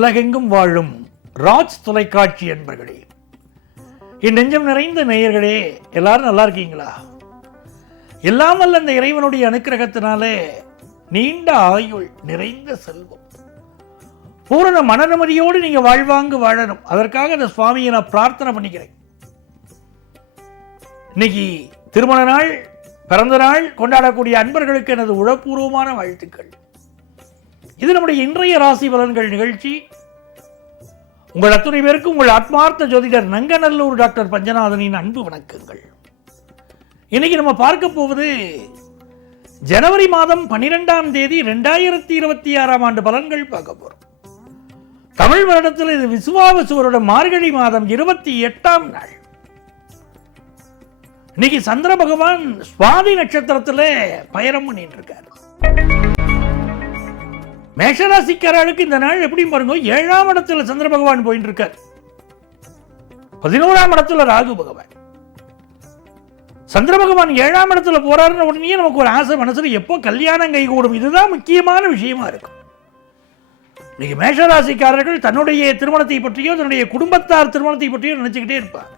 உலகெங்கும் வாழும் ராஜ் தொலைக்காட்சி அன்பர்களே, என் நெஞ்சம் நிறைந்த நேயர்களே, எல்லாரும் நல்லா இருக்கீங்களா? எல்லாம் வல்ல அந்த இறைவனுடைய அனுக்கிரகத்தினாலே நீண்ட ஆயுள், நிறைந்த செல்வம், பூரண மனநிம்மதியோடு நீங்க வாழ்வாங்கு வாழணும். அதற்காக அந்த சுவாமியை நான் பிரார்த்தனை பண்ணிக்கிறேன். இன்னைக்கு திருமண நாள், பிறந்த நாள் கொண்டாடக்கூடிய அன்பர்களுக்கு எனது உளப்பூர்வமான வாழ்த்துக்கள். இது நம்முடைய இன்றைய ராசி பலன்கள் நிகழ்ச்சி. உங்கள் அத்துணை பேருக்கு உங்கள் ஆத்மார்த்த ஜோதிடர் நங்கநல்லூர் டாக்டர் பஞ்சநாதனின் அன்பு வணக்கங்கள். இன்னைக்கு நம்ம பார்க்க போவது ஜனவரி மாதம் 12ஆம் தேதி 2026ஆம் ஆண்டு பலன்கள் பார்க்க போறோம். தமிழ் வருடத்தில் இது விசுவாவசு வருடம் மார்கழி மாதம் 28ஆம் நாள். இன்னைக்கு சந்திர பகவான் சுவாதி நட்சத்திரத்தில் பயணம் பண்ணிட்டு இருக்காரு. மேஷராசிக்காரர்களுக்கு இந்த நாள் எப்படி பாருங்க, 7ஆம் இடத்துல சந்திர பகவான் போயிட்டு இருக்கார், 11ஆம் இடத்துல ராகு பகவான். சந்திர பகவான் 7ஆம் இடத்துல போறாருன்னு உடனே நமக்கு ஒரு ஆசை மனசுல, எப்போ கல்யாணம் கைகூடும், இதுதான் முக்கியமான விஷயமா இருக்கும். இன்னைக்கு மேஷராசிக்காரர்கள் தன்னுடைய திருமணத்தை பற்றியோ தன்னுடைய குடும்பத்தார் திருமணத்தை பற்றியோ நினைச்சுக்கிட்டே இருப்பார்.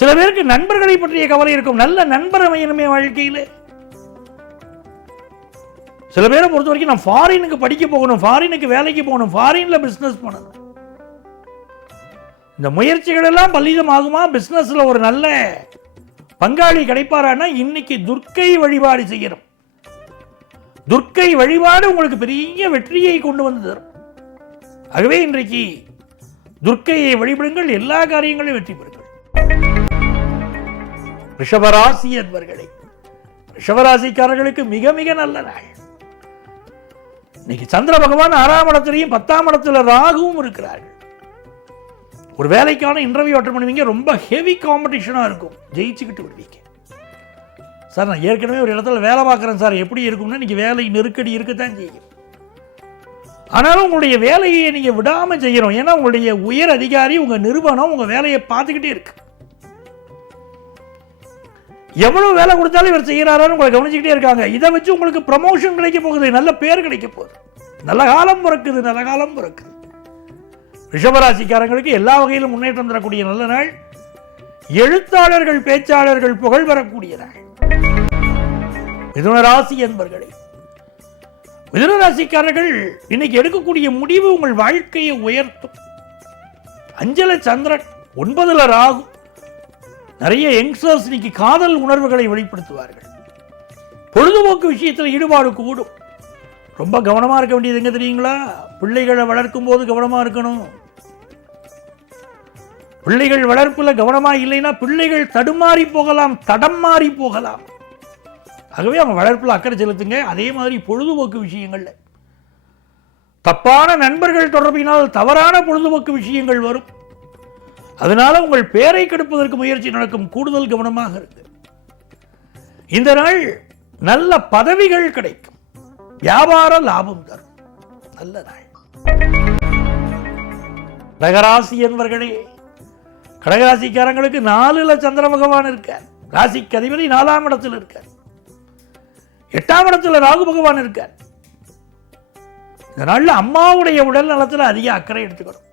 சில பேருக்கு நண்பர்களை பற்றிய கவலை இருக்கும், நல்ல நண்பர் அமையணுமே வாழ்க்கையில். சில பேரை பொறுத்த வரைக்கும் நான் ஃபாரினுக்கு படிக்க போகணும், ஃபாரினுக்கு வேலைக்கு போகணும், ஃபாரின்ல பிசினஸ் பண்ணணும். இந்த முயற்சிகள் எல்லாம் பலிதம் ஆகுமா? பிசினஸ்ல ஒரு நல்ல பங்காளி கிடைப்பாரான்னா இன்னைக்கு துர்க்கை வழிபாடு செய்யணும். துர்க்கை வழிபாடு உங்களுக்கு பெரிய வெற்றியை கொண்டு வந்து தரும். ஆகவே இன்றைக்கு துர்க்கையை வழிபடுங்கள், எல்லா காரியங்களையும் வெற்றி பெறுங்கள். ரிஷபராசி அன்பர்களே, ரிஷபராசிக்காரர்களுக்கு மிக மிக நல்ல நாள். இன்னைக்கு சந்திர பகவான் 6ஆம் இடத்திலையும் 10ஆம் இடத்துல ராகுவும் இருக்கிறார்கள். ஒரு வேலைக்கான இன்டர்வியூ அட்டெண்ட் பண்ணுவீங்க, ரொம்ப ஹெவி காம்படிஷனாக இருக்கும், ஜெயிச்சுக்கிட்டு வருவீங்க. சார் நான் ஏற்கனவே ஒரு இடத்துல வேலை பார்க்குறேன் சார், எப்படி இருக்கும்னா இன்னைக்கு வேலை நெருக்கடி இருக்கத்தான் செய்யும். ஆனாலும் உங்களுடைய வேலையை நீங்கள் விடாமல் செய்யணும். ஏன்னா உங்களுடைய உயர் அதிகாரி, உங்கள் நிறுவனம் உங்கள் வேலையை பார்த்துக்கிட்டே இருக்கு. எவ்வளவு வேலை கொடுத்தாலும் இவர் செய்யறாரு உங்களை கவனிச்சுக்கிட்டே இருக்காங்க. இதை வச்சு உங்களுக்கு ப்ரமோஷன் கிடைக்க போகுது, நல்ல பேர் கிடைக்க போகுது, நல்ல காலம் பிறக்குது, நல்ல காலம் பிறக்குது. ரிஷபராசிக்காரங்களுக்கு எல்லா வகையிலும் முன்னேற்றம் தரக்கூடிய நல்ல நாள். எழுத்தாளர்கள், பேச்சாளர்கள் புகழ் பெறக்கூடிய நாள். மிதுன ராசி என்பர்களே, மிதுன ராசிக்காரர்கள் இன்னைக்கு எடுக்கக்கூடிய முடிவு உங்கள் வாழ்க்கையை உயர்த்தும். 5ல சந்திரன், 9ல ராகு. நிறைய யங்ஸ்டர்ஸ் இன்னைக்கு காதல் உணர்வுகளை வெளிப்படுத்துவார்கள். பொழுதுபோக்கு விஷயத்தில் ஈடுபாடு கூடும். ரொம்ப கவனமா இருக்க வேண்டியது எங்க தெரியுங்களா? பிள்ளைகளை வளர்க்கும் போது கவனமா இருக்கணும். பிள்ளைகள் வளர்ப்புல கவனமா இல்லைன்னா பிள்ளைகள் தடுமாறி போகலாம், தடம் மாறி போகலாம். ஆகவே அவங்க வளர்ப்புல அக்கறை செலுத்துங்க. அதே மாதிரி பொழுதுபோக்கு விஷயங்கள்ல தப்பான நண்பர்கள் தொடர்பினால் தவறான பொழுதுபோக்கு விஷயங்கள் வரும். அதனால உங்கள் பேரை கெடுப்பதற்கு முயற்சி நடக்கும், கூடுதல் கவனமாக இருக்கு. இந்த நாள் நல்ல பதவிகள் கிடைக்கும், வியாபார லாபம் தரும் நல்ல நாள். கடகராசி என்பர்களே, கடகராசிக்காரங்களுக்கு 4ல சந்திர பகவான் இருக்கார், ராசிக்கு அதிபதி 4ஆம் இடத்தில் இருக்கார், 8ஆம் இடத்துல ராகு பகவான் இருக்கார். இந்த நாள்ல அம்மாவுடைய உடல் நலத்தில் அதிக அக்கறை எடுத்துக்கணும்.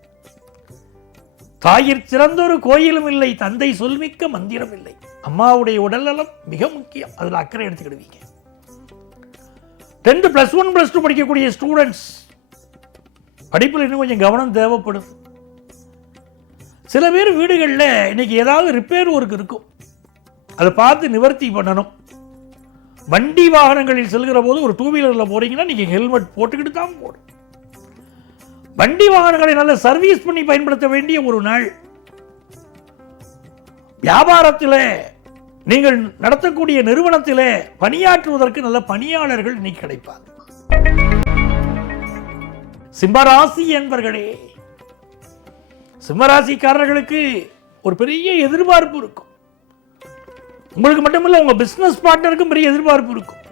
தாயிற் சிறந்தொரு கோயிலும் இல்லை, தந்தை சொல்மிக்க மந்திரம் இல்லை. அம்மாவுடைய உடல்நலம் மிக முக்கியம், அதில் அக்கறை எடுத்துக்கிடுவீங்க. 10th +1 +2 படிக்கக்கூடிய ஸ்டூடெண்ட்ஸ் படிப்பில் இன்னும் கொஞ்சம் கவனம் தேவைப்படுது. சில பேர் வீடுகளில் இன்னைக்கு ஏதாவது ரிப்பேர் ஒர்க் இருக்கும், அதை பார்த்து நிவர்த்தி பண்ணணும். வண்டி வாகனங்களில் செல்கிற போது ஒரு 2 வீலரில் போறீங்கன்னா நீங்க ஹெல்மெட் போட்டுக்கிட்டு தான் போடும். வண்டி வாகனங்களை நல்ல சர்வீஸ் பண்ணி பயன்படுத்த வேண்டிய ஒரு நாள். வியாபாரத்தில் நீங்கள் நடத்தக்கூடிய நிறுவனத்தில் பணியாற்றுவதற்கு நல்ல பணியாளர்கள் இன்னைக்கு கிடைப்பாங்க. சிம்மராசி என்பர்களே, சிம்மராசிக்காரர்களுக்கு ஒரு பெரிய எதிர்பார்ப்பு இருக்கும். உங்களுக்கு மட்டுமில்ல, உங்க பிசினஸ் பார்ட்னருக்கும் பெரிய எதிர்பார்ப்பு இருக்கும்,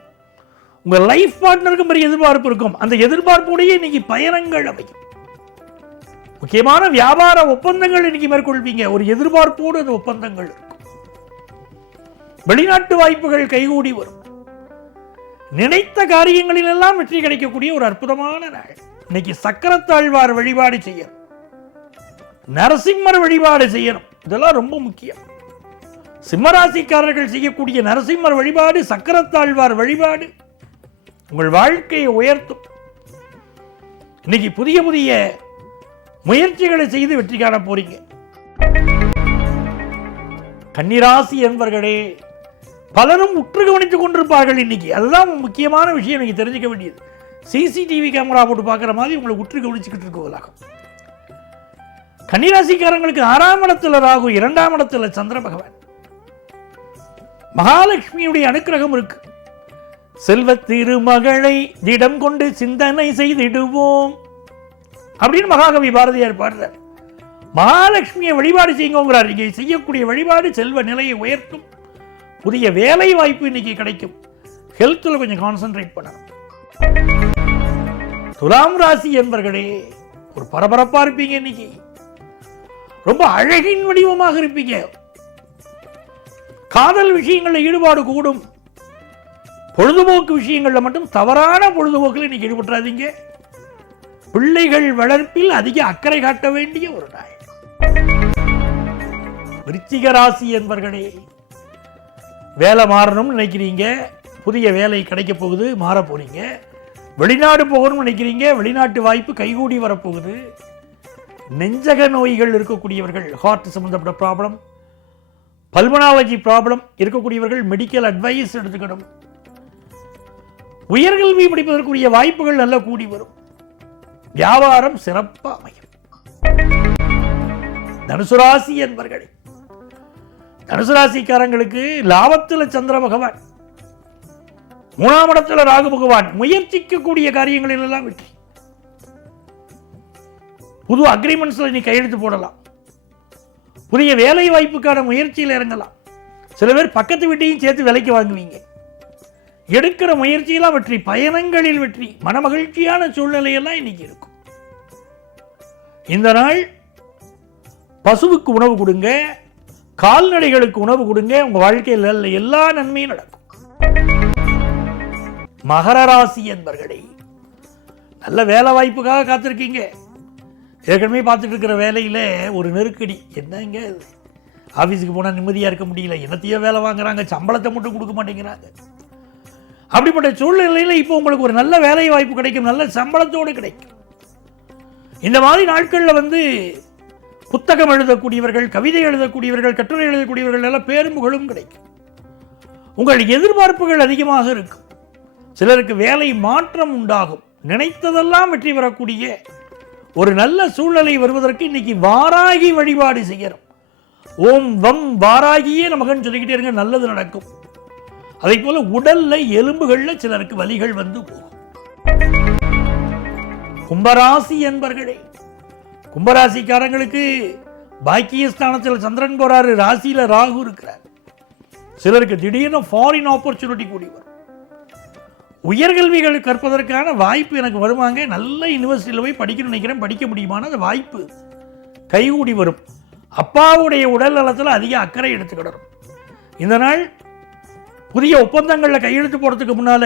உங்க லைஃப் பார்ட்னருக்கும் பெரிய எதிர்பார்ப்பு இருக்கும். அந்த எதிர்பார்ப்புடைய இன்னைக்கு பயணங்கள் அமையும். முக்கியமான வியாபார ஒப்பந்தங்கள் இன்னைக்கு மேற்கொள்வீங்க. ஒரு எதிர்பார்ப்போடு அந்த ஒப்பந்தங்கள் இருக்கும். வெளிநாட்டு வாய்ப்புகள் கைகூடி வரும். நினைத்த காரியங்களில் எல்லாம் வெற்றி கிடைக்கக்கூடிய ஒரு அற்புதமான நாள். இன்னைக்கு சக்கரத்தாழ்வார் வழிபாடு செய்யணும், நரசிம்மர் வழிபாடு செய்யணும். இதெல்லாம் ரொம்ப முக்கியம். சிம்மராசிக்காரர்கள் செய்யக்கூடிய நரசிம்மர் வழிபாடு, சக்கரத்தாழ்வார் வழிபாடு உங்கள் வாழ்க்கையை உயர்த்தும். இன்னைக்கு புதிய புதிய முயற்சிகளை செய்து வெற்றி காண போறீங்க. கன்னிராசி என்பவர்களே, பலரும் உற்று கவனித்துக் கொண்டிருப்பார்கள். இன்னைக்கு அதுதான் முக்கியமான விஷயம். நீங்க தெரிஞ்சுக்க வேண்டியது, சிசிடிவி கேமரா போட்டு பார்க்குற மாதிரி உங்களை உற்று கவனிச்சுக்கிட்டு இருக்குவதாக. கன்னிராசிக்காரங்களுக்கு 6ஆம் இடத்துல ராகு, 2ஆம் இடத்துல சந்திர பகவான், மகாலட்சுமியுடைய அனுக்கிரகம் இருக்கு. செல்வ திருமகளை திடம் கொண்டு சிந்தனை செய்திடுவோம் அப்படின்னு மகாகவி பாரதியார் பாடுறார். மகாலட்சுமியை வழிபாடு செய்யுங்கிறார். இங்கே செய்யக்கூடிய வழிபாடு செல்வ நிலையை உயர்த்தும். புதிய வேலை வாய்ப்பு இன்னைக்கு கிடைக்கும். ஹெல்த்தில் கொஞ்சம் கான்சென்ட்ரேட் பண்ணணும். துலாம் ராசி என்பவர்களே, ஒரு பரபரப்பா இருப்பீங்க. இன்னைக்கு ரொம்ப அழகின் வடிவமாக இருப்பீங்க. காதல் விஷயங்களில் ஈடுபாடு கூடும். பொழுதுபோக்கு விஷயங்கள்ல மட்டும் தவறான பொழுதுபோக்கில் இன்னைக்கு ஈடுபட்டுறாதீங்க. பிள்ளைகள் வளர்ப்பில் அதிக அக்கறை காட்ட வேண்டிய ஒரு நாள். விருச்சிக ராசி என்பவர்களே, வேலை மாறணும்னு நினைக்கிறீங்க, புதிய வேலை கிடைக்க போகுது, மாற போறீங்க. வெளிநாடு போகணும்னு நினைக்கிறீங்க, வெளிநாட்டு வாய்ப்பு கைகூடி வரப்போகுது. நெஞ்சக நோய்கள் இருக்கக்கூடியவர்கள், ஹார்ட் சம்பந்தப்பட்ட ப்ராப்ளம், பல்மனாலஜி ப்ராப்ளம் இருக்கக்கூடியவர்கள் மெடிக்கல் அட்வைஸ் எடுத்துக்கணும். உயர்கல்வி படிப்பதற்குரிய வாய்ப்புகள் நல்ல கூடி வரும். வியாபாரம் சிறப்பாக அமையும். தனுசு ராசி என்பவர்களே, தனுசு ராசிக்காரங்களுக்கு லாபத்தில் சந்திர பகவான், 3ஆம் இடத்துல ராகு பகவான். முயற்சிக்கக்கூடிய காரியங்களில் எல்லாம் வெற்றி. புது அக்ரிமெண்ட்ஸ்ல நீ கையெழுத்து போடலாம். புதிய வேலை வாய்ப்புக்கான முயற்சியில் இறங்கலாம். சில பேர் பக்கத்து வீட்டையும் சேர்த்து விலைக்கு வாங்குவீங்க. எடுக்கிற முயற்சியெல்லாம் வெற்றி, பயணங்களில் வெற்றி, மனமகிழ்ச்சியான சூழ்நிலையெல்லாம் இன்னைக்கு இருக்கும். இந்த நாள் பசுவுக்கு உணவு கொடுங்க, கால்நடைகளுக்கு உணவு கொடுங்க. உங்க வாழ்க்கையில் எல்லா நன்மையும் நடக்கும். மகர ராசி என்பவர்களே, நல்ல வேலை வாய்ப்புக்காக காத்திருக்கீங்க. ஏற்கனவே பார்த்துட்டு இருக்கிற வேலையில் ஒரு நெருக்கடி. என்னங்க, ஆஃபீஸுக்கு போனால் நிம்மதியாக இருக்க முடியல, என்னத்தையோ வேலை வாங்குறாங்க, சம்பளத்தை மட்டும் கொடுக்க மாட்டேங்கிறாங்க. அப்படிப்பட்ட சூழ்நிலையில் இப்போ உங்களுக்கு ஒரு நல்ல வேலை வாய்ப்பு கிடைக்கும், நல்ல சம்பளத்தோடு கிடைக்கும். இந்த மாதிரி நாட்களில் புத்தகம் எழுதக்கூடியவர்கள், கவிதை எழுதக்கூடியவர்கள், கட்டுரை எழுதக்கூடியவர்கள் எல்லாம் பேரும் புகழும் கிடைக்கும். உங்கள் எதிர்பார்ப்புகள் அதிகமாக இருக்கும். சிலருக்கு வேலை மாற்றம் உண்டாகும். நினைத்ததெல்லாம் வெற்றி பெறக்கூடிய ஒரு நல்ல சூழ்நிலை வருவதற்கு இன்னைக்கு வாராகி வழிபாடு செய்யணும். ஓம் வம் வாராகியே நமகன்னு சொல்லிக்கிட்டே இருங்க, நல்லது நடக்கும். அதே போல உடல்ல எலும்புகள்ல சிலருக்கு வலிகள் வந்து போகும். கும்பராசி என்பர்களே, கும்பராசிக்காரங்களுக்கு பாக்கியஸ்தானத்தில் சந்திரன் போறாரு, ராசியில ராகு இருக்கிறார். சிலருக்கு திடீர்னு ஃபாரின் ஆப்பர்ச்சுனிட்டி கூடி வரும். உயர்கல்விகள் கற்பதற்கான வாய்ப்பு எனக்கு வருவாங்க, நல்ல யூனிவர்சிட்டியில் போய் படிக்கணும்னு நினைக்கிறேன், படிக்க முடியுமான அந்த வாய்ப்பு கைகூடி வரும். அப்பாவுடைய உடல் நலத்தில் அதிக அக்கறை எடுத்துக்கிடணும். இந்த நாள் புதிய ஒப்பந்தங்களில் கையெழுத்து போடுறதுக்கு முன்னால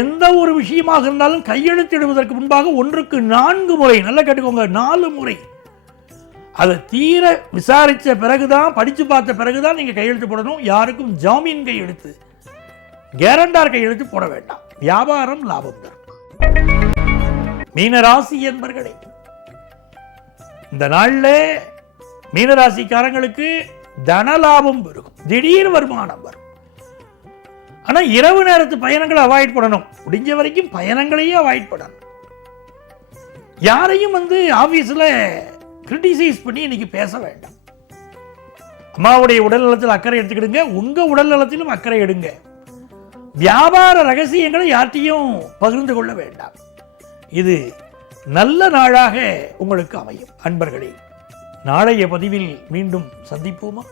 எந்த ஒரு விஷயமாக இருந்தாலும் கையெழுத்திடுவதற்கு முன்பாக 1க்கு 4 முறை, நல்லா கேட்டுக்கோங்க, 4 முறை அதை தீர விசாரித்த பிறகுதான், படித்து பார்த்த பிறகுதான் நீங்கள் கையெழுத்து போடணும். யாருக்கும் ஜாமீன் கையெழுத்து, கேரண்டார் கையெழுத்து போட வேண்டாம். வியாபாரம் லாபம் தரும். மீனராசி என்பர்களே, இந்த நாளில் மீனராசிக்காரங்களுக்கு தன லாபம் பெருகும், திடீர் வருமானம் வரும். ஆனால் இரவு நேரத்து பயணங்களை அவாய்ட் பண்ணணும். முடிஞ்ச வரைக்கும் பயணங்களையே அவாய்ட் பண்ணணும். யாரையும் ஆஃபீஸில் கிரிட்டிசைஸ் பண்ணி இன்னைக்கு பேச வேண்டாம். அம்மாவுடைய உடல் நலத்தில் அக்கறை எடுத்துக்கிடுங்க, உங்கள் உடல் நலத்திலும் அக்கறை எடுங்க. வியாபார ரகசியங்களை யார்ட்டையும் பகிர்ந்து கொள்ள வேண்டாம். இது நல்ல நாளாக உங்களுக்கு அமையும். அன்பர்களே, நாளைய பதிவில் மீண்டும் சந்திப்போமா?